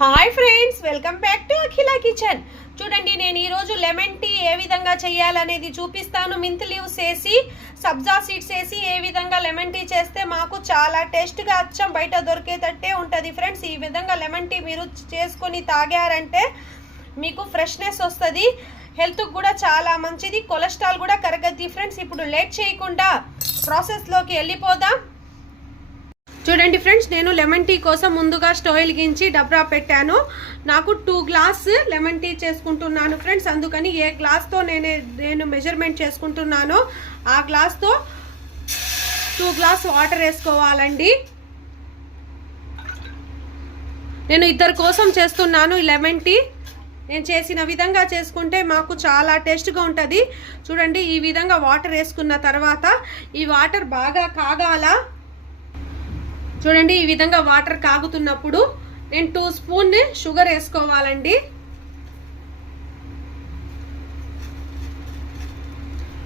Hi friends, welcome back to Akhila kitchen. చూడండి, నేను ఈరోజు లెమన్ టీ ఏ విధంగా చేయాలనేది చూపిస్తాను. మింత్ లీవ్స్ వేసి, సబ్జా సీడ్స్ వేసి ఏ విధంగా లెమన్ టీ చేస్తే మాకు చాలా టేస్ట్గా అచ్చం బయట దొరికేటట్టే ఉంటుంది ఫ్రెండ్స్. ఈ విధంగా లెమన్ టీ మీరు చేసుకొని తాగారంటే మీకు ఫ్రెష్నెస్ వస్తుంది, హెల్త్కి కూడా చాలా మంచిది, కొలెస్ట్రాల్ కూడా కరగద్ది ఫ్రెండ్స్. ఇప్పుడు లేట్ చేయకుండా ప్రాసెస్లోకి వెళ్ళిపోదాం. చూడండి ఫ్రెండ్స్, నేను లెమన్ టీ కోసం ముందుగా స్టవ్ వెలిగించి డబ్రా పెట్టాను. నాకు 2 గ్లాస్ లెమన్ టీ చేసుకుంటున్నాను ఫ్రెండ్స్. అందుకని ఏ గ్లాస్తో నేను మెజర్మెంట్ చేసుకుంటున్నానో ఆ గ్లాస్తో 2 గ్లాస్ వాటర్ వేసుకోవాలండి. నేను ఇద్దరి కోసం చేస్తున్నాను ఈ లెమన్ టీ. నేను చేసిన విధంగా చేసుకుంటే మాకు చాలా టేస్ట్గా ఉంటుంది. చూడండి, ఈ విధంగా వాటర్ వేసుకున్న తర్వాత ఈ వాటర్ బాగా కాగాల. చూడండి, ఈ విధంగా వాటర్ కాగుతున్నప్పుడు నేను 2 స్పూన్ షుగర్ వేసుకోవాలండి.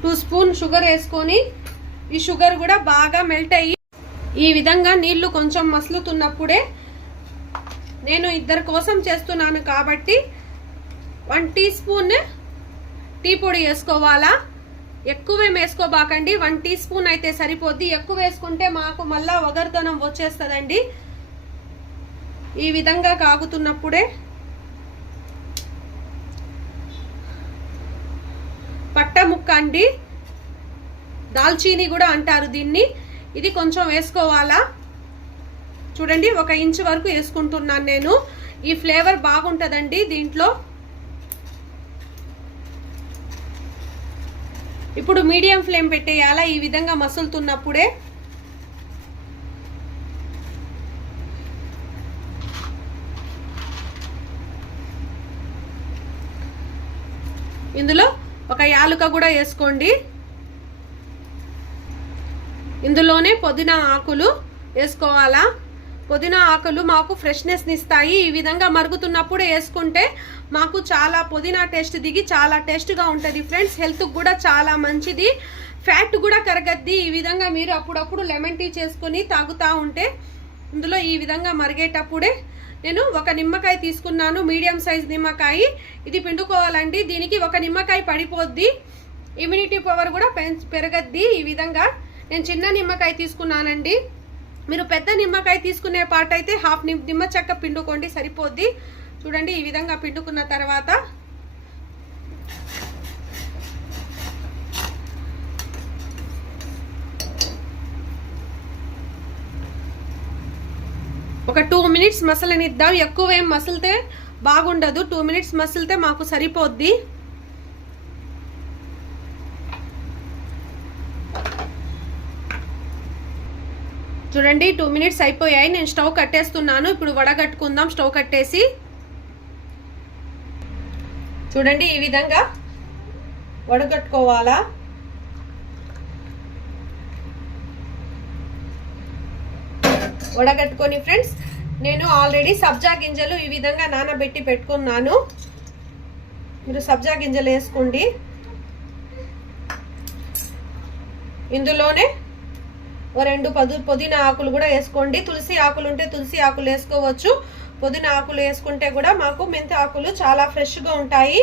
2 స్పూన్ షుగర్ వేసుకొని ఈ షుగర్ కూడా బాగా మెల్ట్ అయ్యి ఈ విధంగా నీళ్లు కొంచెం మసులుతున్నప్పుడే, నేను ఇద్దరి కోసం చేస్తున్నాను కాబట్టి 1 టీ స్పూన్ టీ పొడి వేసుకోవాలా. ఎక్కువేం వేసుకోబాకండి, 1 టీ స్పూన్ అయితే సరిపోద్ది. ఎక్కువ వేసుకుంటే మాకు మళ్ళా ఒగరుతనం వచ్చేస్తుందండి. ఈ విధంగా కాగుతున్నప్పుడే పట్ట ముక్క అండి, దాల్చీని కూడా అంటారు దీన్ని, ఇది కొంచెం వేసుకోవాలా. చూడండి, 1 ఇంచు వరకు వేసుకుంటున్నాను నేను. ఈ ఫ్లేవర్ బాగుంటుందండి దీంట్లో. ఇప్పుడు మీడియం ఫ్లేమ్ పెట్టేయాలా ఈ విధంగా మసులుతున్నప్పుడే. ఇందులో 1 యాలుక కూడా వేసుకోండి. ఇందులోనే పుదీనా ఆకులు వేసుకోవాలా. పుదీనా ఆకులు మాకు ఫ్రెష్నెస్ని ఇస్తాయి. ఈ విధంగా మరుగుతున్నప్పుడు వేసుకుంటే మాకు చాలా పుదీనా టేస్ట్ దిగి చాలా టేస్ట్గా ఉంటుంది ఫ్రెండ్స్. హెల్త్కి కూడా చాలా మంచిది, ఫ్యాట్ కూడా కరగద్ది. ఈ విధంగా మీరు అప్పుడప్పుడు లెమన్ టీ చేసుకొని తాగుతూ ఉంటే, ఇందులో ఈ విధంగా మరిగేటప్పుడే నేను 1 నిమ్మకాయ తీసుకున్నాను, మీడియం సైజ్ నిమ్మకాయ. ఇది పిండుకోవాలండి. దీనికి 1 నిమ్మకాయ పడిపోద్ది, ఇమ్యూనిటీ పవర్ కూడా పెరగద్ది. ఈ విధంగా నేను చిన్న నిమ్మకాయ తీసుకున్నానండి. మీరు పెద్ద నిమ్మకాయ తీసుకునే పాట అయితే 1/2 నిమ్మ చెక్క పిండుకోండి, సరిపోద్ది. చూడండి, ఈ విధంగా పిండుకున్న తర్వాత ఒక 2 మినిట్స్ మసలనిద్దాం. ఎక్కువేం మసిలితే బాగుండదు, 2 మినిట్స్ మసిలితే మాకు సరిపోద్ది. చూడండి, 2 మినిట్స్ అయిపోయాయి. నేను స్టవ్ కట్టేస్తున్నాను. ఇప్పుడు వడగట్టుకుందాం స్టవ్ కట్టేసి. చూడండి, ఈ విధంగా వడగట్టుకోవాలా. వడగట్టుకొని ఫ్రెండ్స్, నేను ఆల్రెడీ సబ్జా గింజలు ఈ విధంగా నానబెట్టి పెట్టుకున్నాను. మీరు సబ్జా గింజలు వేసుకోండి. ఇందులోనే 2 పుదీనా ఆకులు కూడా వేసుకోండి. తులసి ఆకులు ఉంటే తులసి ఆకులు వేసుకోవచ్చు. పుదీనా ఆకులు వేసుకుంటే కూడా మాకు మెంతి ఆకులు చాలా ఫ్రెష్గా ఉంటాయి.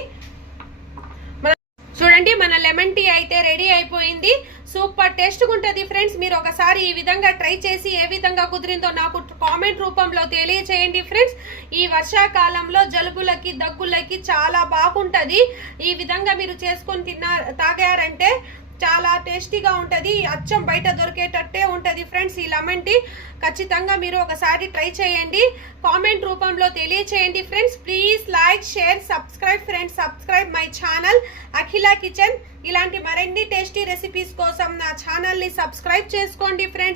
చూడండి, మన లెమన్ టీ అయితే రెడీ అయిపోయింది. సూపర్ టేస్ట్గా ఉంటుంది ఫ్రెండ్స్. మీరు ఒకసారి ఈ విధంగా ట్రై చేసి ఏ విధంగా కుదిరిందో నాకు కామెంట్ రూపంలో తెలియచేయండి ఫ్రెండ్స్. ఈ వర్షాకాలంలో జలుబులకి, దగ్గులకి చాలా బాగుంటుంది. ఈ విధంగా మీరు చేసుకొని తాగారంటే చాలా టేస్టీగా ఉంటుంది, అచ్చం బయట దొరికేటట్టే ఉంటుంది ఫ్రెండ్స్. ఈ లెమన్ టీ ఖచ్చితంగా మీరు ఒకసారి ట్రై చేయండి, కామెంట్ రూపంలో తెలియచేయండి friends. Please like, share, subscribe friends. Subscribe my channel Akhila kitchen. ఇలాంటి మరిన్ని టేస్టీ రెసిపీస్ కోసం నా ఛానల్ని సబ్స్క్రైబ్ చేసుకోండి ఫ్రెండ్స్.